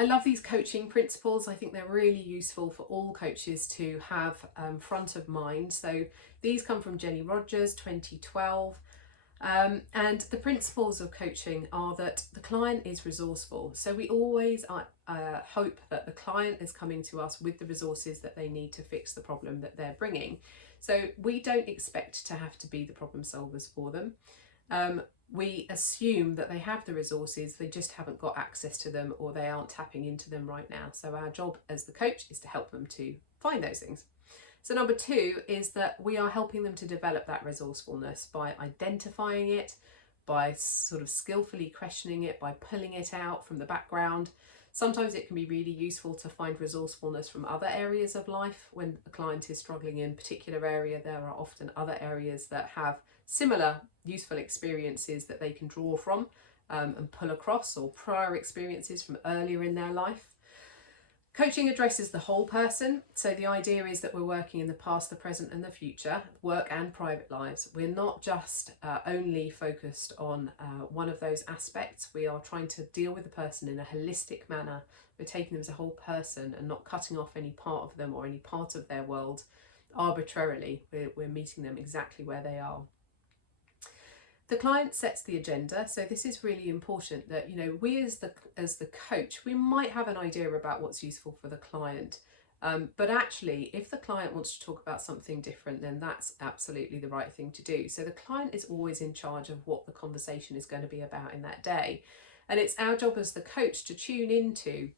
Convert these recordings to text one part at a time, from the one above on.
I love these coaching principles. I think they're really useful for all coaches to have front of mind. So these come from Jenny Rogers, 2012. And the principles of coaching are that the client is resourceful. So we always hope that the client is coming to us with the resources that they need to fix the problem that they're bringing. So we don't expect to have to be the problem solvers for them. We assume that they have the resources, they just haven't got access to them or they aren't tapping into them right now. So our job as the coach is to help them to find those things. So number two is that we are helping them to develop that resourcefulness by identifying it, by sort of skillfully questioning it, by pulling it out from the background. Sometimes it can be really useful to find resourcefulness from other areas of life. When a client is struggling in a particular area, there are often other areas that have similar useful experiences that they can draw from and pull across, or prior experiences from earlier in their life. Coaching addresses the whole person, so the idea is that we're working in the past, the present and the future, work and private lives. We're not just only focused on one of those aspects. We are trying to deal with the person in a holistic manner. We're taking them as a whole person and not cutting off any part of them or any part of their world arbitrarily. We're meeting them exactly where they are. The client sets the agenda, so this is really important that, you know, we as the coach, we might have an idea about what's useful for the client, but actually if the client wants to talk about something different, then that's absolutely the right thing to do. So the client is always in charge of what the conversation is going to be about in that day. And it's our job as the coach to tune into,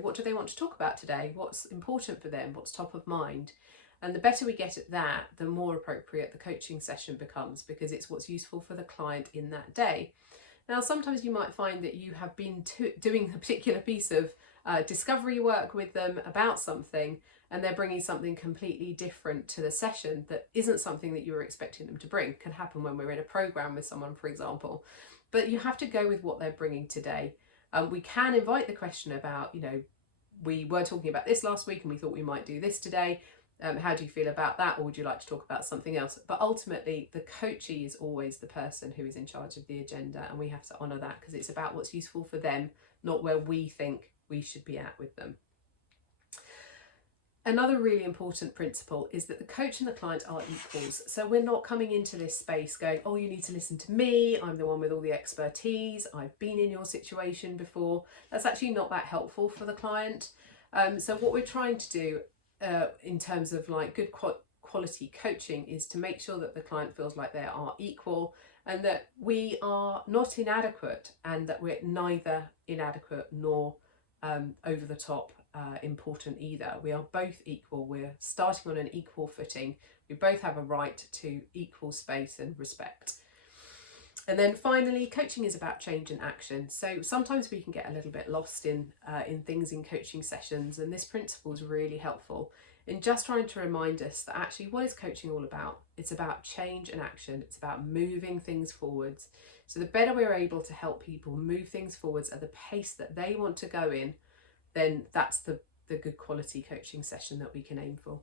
what do they want to talk about today? What's important for them? What's top of mind? And the better we get at that, the more appropriate the coaching session becomes, because it's what's useful for the client in that day. Now, sometimes you might find that you have been doing a particular piece of discovery work with them about something, and they're bringing something completely different to the session that isn't something that you were expecting them to bring. It can happen when we're in a program with someone, for example. But you have to go with what they're bringing today. We can invite the question about, we were talking about this last week and we thought we might do this today. How do you feel about that, or would you like to talk about something else? But ultimately, the coachee is always the person who is in charge of the agenda, and we have to honour that because it's about what's useful for them, not where we think we should be at with them. Another really important principle is that the coach and the client are equals. So we're not coming into this space going, oh, you need to listen to me, I'm the one with all the expertise, I've been in your situation before. That's actually not that helpful for the client. So what we're trying to do in terms of like good quality coaching is to make sure that the client feels like they are equal and that we are not inadequate, and that we're neither inadequate nor over the top important either. We are both equal. We're starting on an equal footing. We both have a right to equal space and respect. And then finally, coaching is about change and action. So sometimes we can get a little bit lost in things in coaching sessions, and this principle is really helpful in just trying to remind us that actually what is coaching all about? It's about change and action. It's about moving things forwards. So the better we're able to help people move things forwards at the pace that they want to go in, then that's the good quality coaching session that we can aim for.